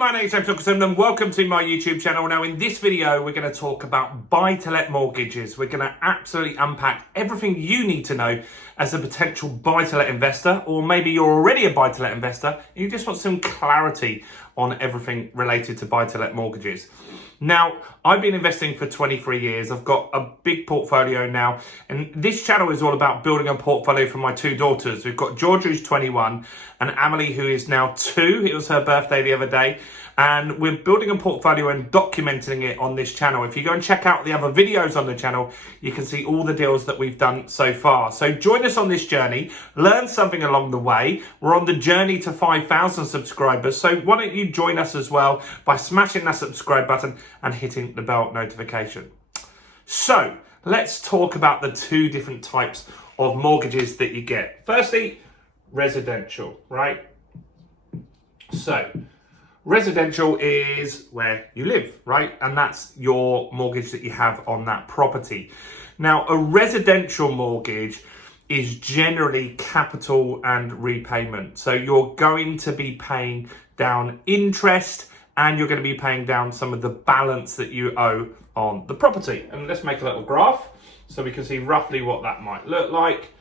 my name's James Wilkinson and welcome to my YouTube channel. Now in this video we're going to talk about buy-to-let mortgages. We're going to absolutely unpack everything you need to know as a potential buy-to-let investor, or maybe you're already a buy-to-let investor and you just want some clarity on everything related to buy-to-let mortgages. Now, I've been investing for 23 years. I've got a big portfolio now, and this channel is all about building a portfolio for my two daughters. We've got Georgia, who's 21, and Emily, who is now 2. It was her birthday the other day, and we're building a portfolio and documenting it on this channel. If you go and check out the other videos on the channel, you can see all the deals that we've done so far. So join us on this journey, learn something along the way. We're on the journey to 5,000 subscribers, so why don't you join us as well by smashing that subscribe button and hitting the bell notification. So let's talk about the two different types of mortgages that you get. Firstly, residential, right? So residential is where you live, right? And that's your mortgage that you have on that property. Now, a residential mortgage is generally capital and repayment. So you're going to be paying down interest and you're going to be paying down some of the balance that you owe on the property. And let's make a little graph so we can see roughly what that might look like.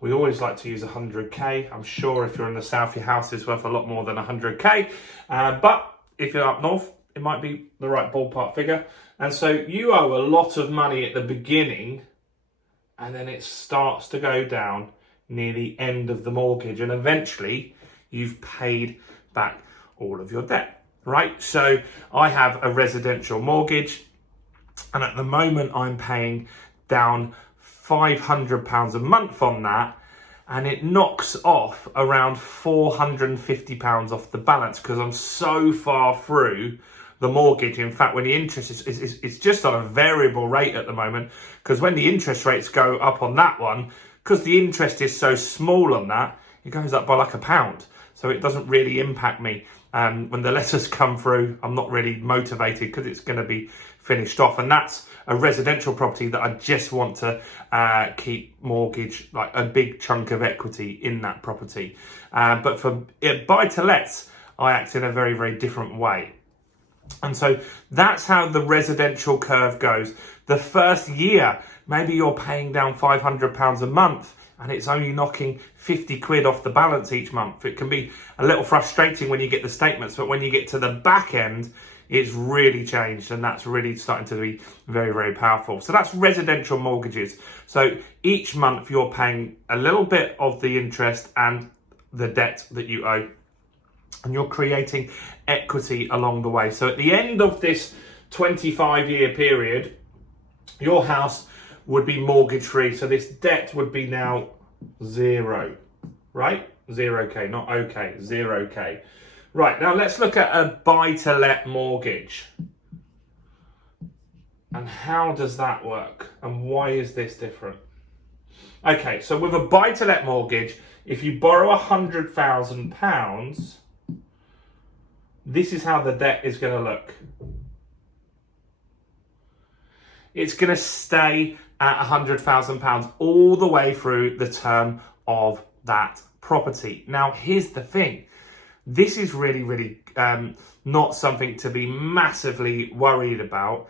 We always like to use 100k. I'm sure if you're in the south, your house is worth a lot more than 100k. But if you're up north, it might be the right ballpark figure. And so you owe a lot of money at the beginning, and then it starts to go down near the end of the mortgage. And eventually you've paid back all of your debt. Right, so I have a residential mortgage, and at the moment I'm paying down £500 a month on that, and it knocks off around £450 off the balance because I'm so far through the mortgage. In fact, when the interest is just on a variable rate at the moment, because when the interest rates go up on that one, because the interest is so small on that, it goes up by like £1. So it doesn't really impact me. When the letters come through, I'm not really motivated because it's going to be finished off. And that's a residential property that I just want to keep mortgage, like a big chunk of equity in that property. But for buy-to-lets, I act in a very, very different way. And so that's how the residential curve goes. The first year, maybe you're paying down £500 a month, and it's only knocking 50 quid off the balance each month. It can be a little frustrating when you get the statements, but when you get to the back end, it's really changed, and that's really starting to be very, very powerful. So that's residential mortgages. So each month you're paying a little bit of the interest and the debt that you owe, and you're creating equity along the way. So at the end of this 25-year period, your house would be mortgage free. So this debt would be now 0, right? 0k, not okay, 0k. Right, now let's look at a buy-to-let mortgage. And how does that work? And why is this different? Okay, so with a buy-to-let mortgage, if you borrow £100,000, this is how the debt is going to look. It's going to stay at £100,000 all the way through the term of that property. Now, here's the thing. This is really, really not something to be massively worried about,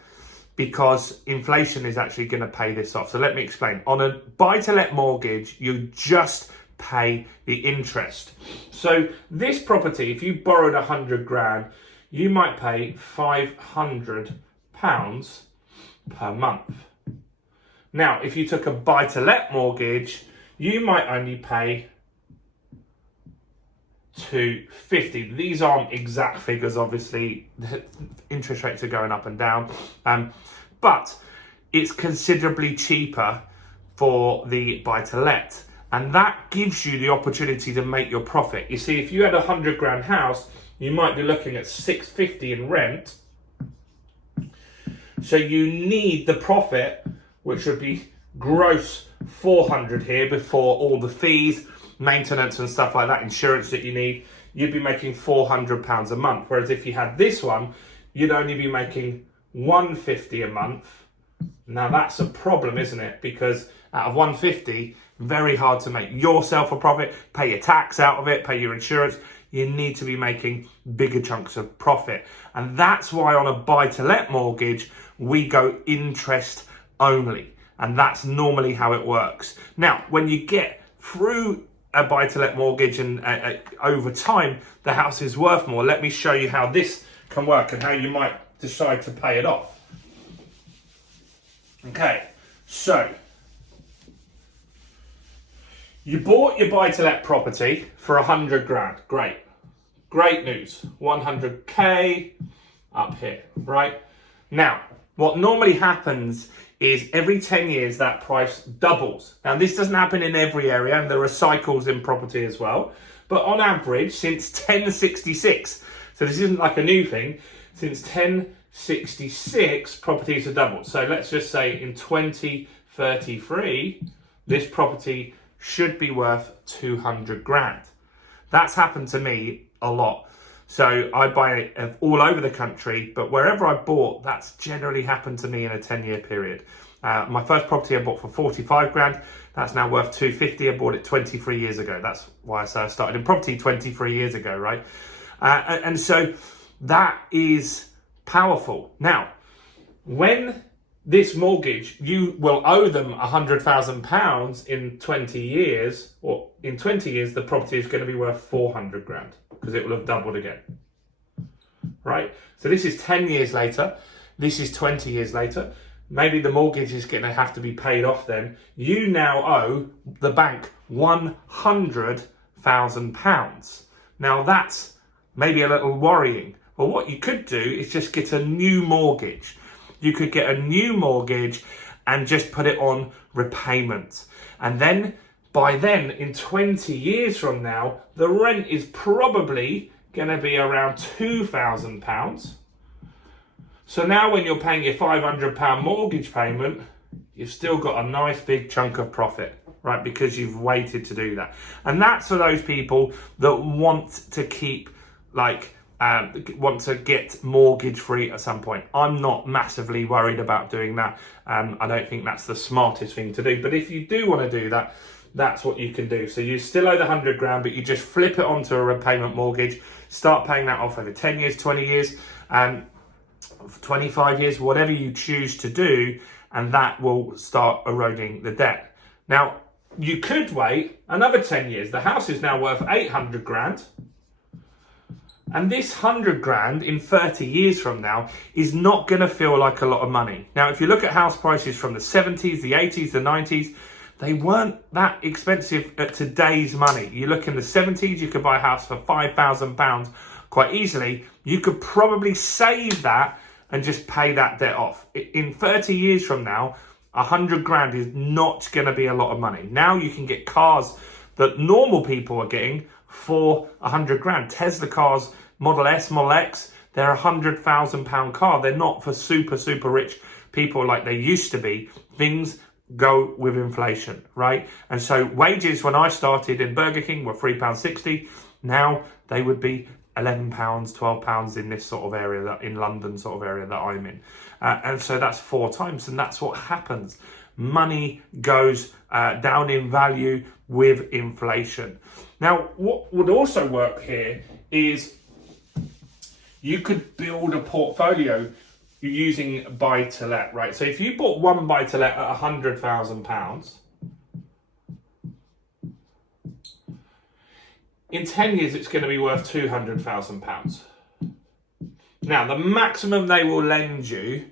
because inflation is actually going to pay this off. So let me explain. On a buy-to-let mortgage, you just pay the interest. So this property, if you borrowed 100 grand, you might pay £500 per month. Now, if you took a buy-to-let mortgage, you might only pay £250. These aren't exact figures, obviously. The interest rates are going up and down, but it's considerably cheaper for the buy-to-let, and that gives you the opportunity to make your profit. You see, if you had a 100 grand house, you might be looking at 650 in rent. So you need the profit, which would be gross 400 here before all the fees, maintenance and stuff like that, insurance that you need. You'd be making £400 a month. Whereas if you had this one, you'd only be making £150 a month. Now that's a problem, isn't it? Because out of £150, very hard to make yourself a profit, pay your tax out of it, pay your insurance. you need to be making bigger chunks of profit. And that's why on a buy-to-let mortgage, we go interest only. And that's normally how it works. Now, when you get through a buy-to-let mortgage and over time, the house is worth more, let me show you how this can work and how you might decide to pay it off. Okay, so you bought your buy-to-let property for 100 grand. Great news. 100k up here, right? Now, what normally happens is every 10 years that price doubles. Now, this doesn't happen in every area, and there are cycles in property as well. But on average, since 1066, so this isn't like a new thing, since 1066, properties have doubled. So let's just say in 2033, this property should be worth 200 grand. That's happened to me a lot. So I buy it all over the country, but wherever I bought, that's generally happened to me in a 10-year period. My first property I bought for 45 grand. That's now worth 250. I bought it 23 years ago. That's why I say I started in property 23 years ago, right? And so that is powerful. Now, when this mortgage, you will owe them £100,000 in 20 years, or in 20 years, the property is going to be worth 400 grand because it will have doubled again, right? So this is 10 years later. This is 20 years later. Maybe the mortgage is going to have to be paid off then. You now owe the bank £100,000. Now that's maybe a little worrying. Well, what you could do is just get a new mortgage. You could get a new mortgage and just put it on repayment. And then, by then, in 20 years from now, the rent is probably going to be around £2,000. So now when you're paying your £500 mortgage payment, you've still got a nice big chunk of profit, right? Because you've waited to do that. And that's for those people that want to keep, want to get mortgage free at some point. I'm not massively worried about doing that. I don't think that's the smartest thing to do. But if you do want to do that, that's what you can do. So you still owe the 100 grand, but you just flip it onto a repayment mortgage, start paying that off over 10 years, 20 years, 25 years, whatever you choose to do, and that will start eroding the debt. Now, you could wait another 10 years. The house is now worth 800 grand. And this 100 grand in 30 years from now is not going to feel like a lot of money. Now, if you look at house prices from the 70s, the 80s, the 90s, they weren't that expensive at today's money. You look in the 70s, you could buy a house for £5,000 quite easily. You could probably save that and just pay that debt off. In 30 years from now, 100 grand is not going to be a lot of money. Now you can get cars that normal people are getting for 100 grand. Tesla cars, Model S, Model X, they're a £100,000 car. They're not for super, super rich people like they used to be. Things go with inflation, right? And so wages when I started in Burger King were £3.60. Now they would be £11, £12 in this sort of area, that in London sort of area that I'm in. And so that's 4 times, and that's what happens. Money goes down in value with inflation. Now, what would also work here is you could build a portfolio using buy-to-let, right? So if you bought one buy-to-let at £100,000, in 10 years, it's going to be worth £200,000. Now, the maximum they will lend you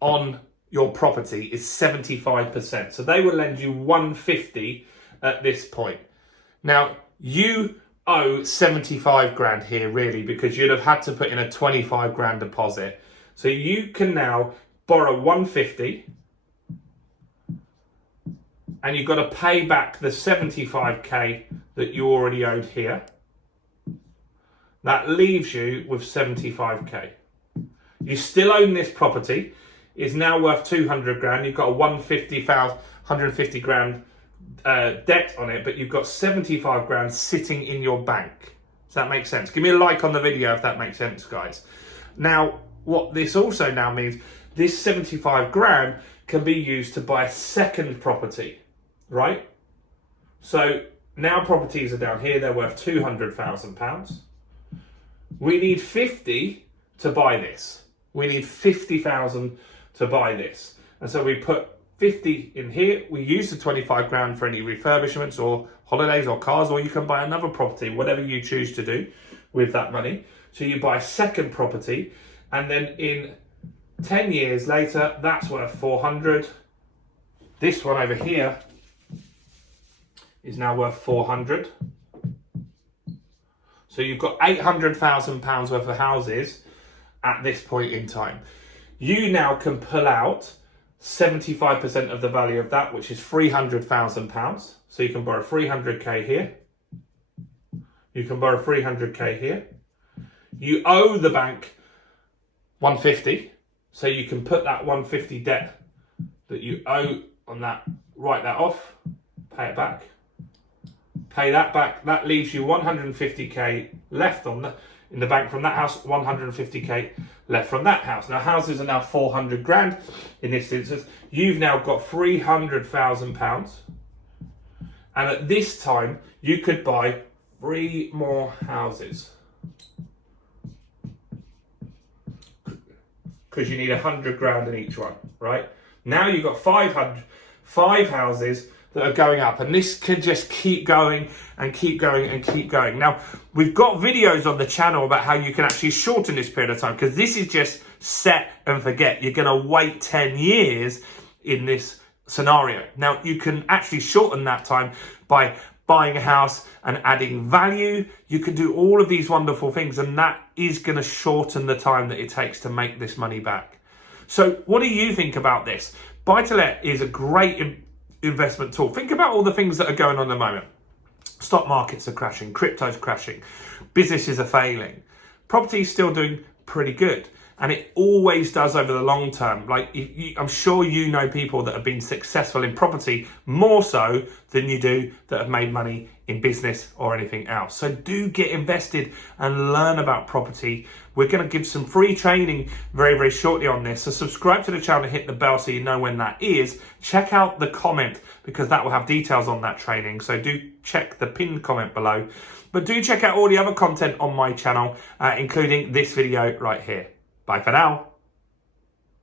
on your property is 75%. So they will lend you 150 at this point. Now, you owe 75 grand here, really, because you'd have had to put in a 25 grand deposit. So you can now borrow 150 and you've got to pay back the 75k that you already owed here. That leaves you with 75k. You still own this property. It's now worth 200 grand. You've got a 150 grand debt on it, but you've got 75 grand sitting in your bank. Does that make sense? Give me a like on the video if that makes sense, guys. Now, what this also now means, this 75 grand can be used to buy a second property, right? So now properties are down here, they're worth £200,000. We need 50 to buy this. We need 50,000 to buy this. And so we put 50 in here. We use the 25 grand for any refurbishments or holidays or cars, or you can buy another property, whatever you choose to do with that money. So you buy a second property, and then in 10 years later, that's worth 400. This one over here is now worth 400. So you've got £800,000 worth of houses at this point in time. You now can pull out 75% of the value of that, which is £300,000. So you can borrow 300k here. You can borrow 300k here. You owe the bank 150. So you can put that 150 debt that you owe on that, write that off, pay it back. Pay that back. That leaves you 150k left in the bank from that house, 150k left from that house. Now houses are now 400 grand in this instance. You've now got £300,000. And at this time, you could buy 3 more houses. Because you need 100 grand in each one, right? Now you've got 5 houses that are going up, and this can just keep going and keep going and keep going. Now, we've got videos on the channel about how you can actually shorten this period of time, because this is just set and forget. You're going to wait 10 years in this scenario. Now, you can actually shorten that time by buying a house and adding value. You can do all of these wonderful things, and that is going to shorten the time that it takes to make this money back. So what do you think about this? Buy-to-let is a great investment tool. Think about all the things that are going on at the moment. Stock markets are crashing, crypto's crashing, businesses are failing, property's still doing pretty good, and it always does over the long term. Like I'm sure you know people that have been successful in property more so than you do that have made money in business or anything else. So do get invested and learn about property. We're going to give some free training very, very shortly on this. So subscribe to the channel and hit the bell so you know when that is. Check out the comment, because that will have details on that training. So do check the pinned comment below. But do check out all the other content on my channel, including this video right here. Bye for now.